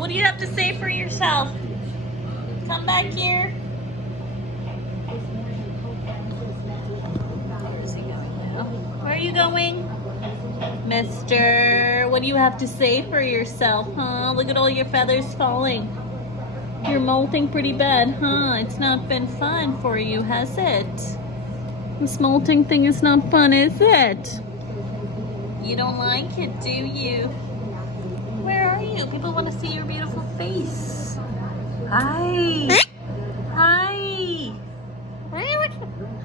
What do you have to say for yourself? Come back here. Where's he going now? Where are you going? Mister, what do you have to say for yourself, huh? Look at all your feathers falling. You're molting pretty bad, huh? It's not been fun for you, has it? This molting thing is not fun, is it? You don't like it, do you? Where are you? People want to see your beautiful face. Hi. Hi.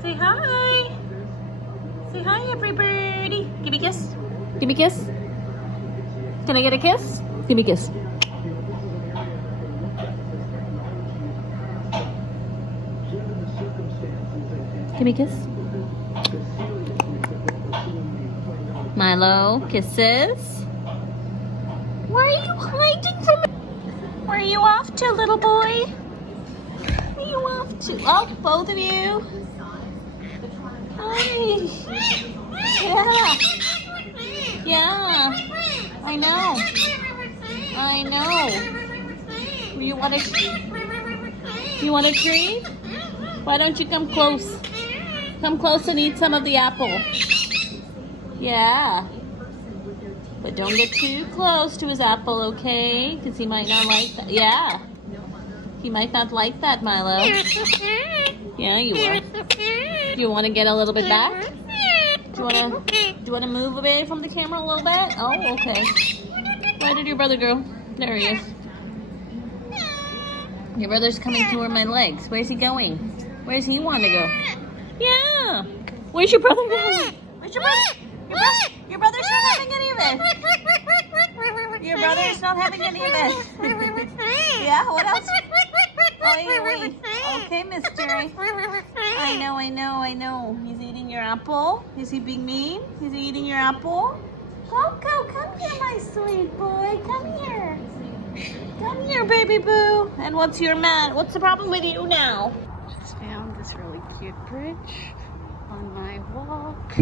Say hi. Say hi, everybody. Give me a kiss. Give me a kiss. Can I get a kiss? Give me a kiss. Give me a kiss. Milo, kisses. Where are you hiding from me? Where are you off to, little boy? Where are you off to? Oh, both of you. Hi. Yeah. Yeah. I know. I know. You want a treat? Why don't you come close? Come close and eat some of the apple. Yeah. But don't get too close to his apple, okay? Because he might not like that. Yeah. He might not like that, Milo. Yeah, you will. You want to get a little bit back? Do you want to move away from the camera a little bit? Oh, okay. Where did your brother go? There he is. Your brother's coming toward my legs. Where's he going? Where's he want to go? Yeah. Where's your brother going? Where's your brother? Your brother's not having any of it. Your brother's not having any of it. Yeah, what else? Wait. Okay, mister. I know. He's eating your apple. Is he being mean? Is he eating your apple? Coco, come here, my sweet boy. Come here. Come here, baby boo. And what's the problem with you now? Just found this really cute bridge on my walk.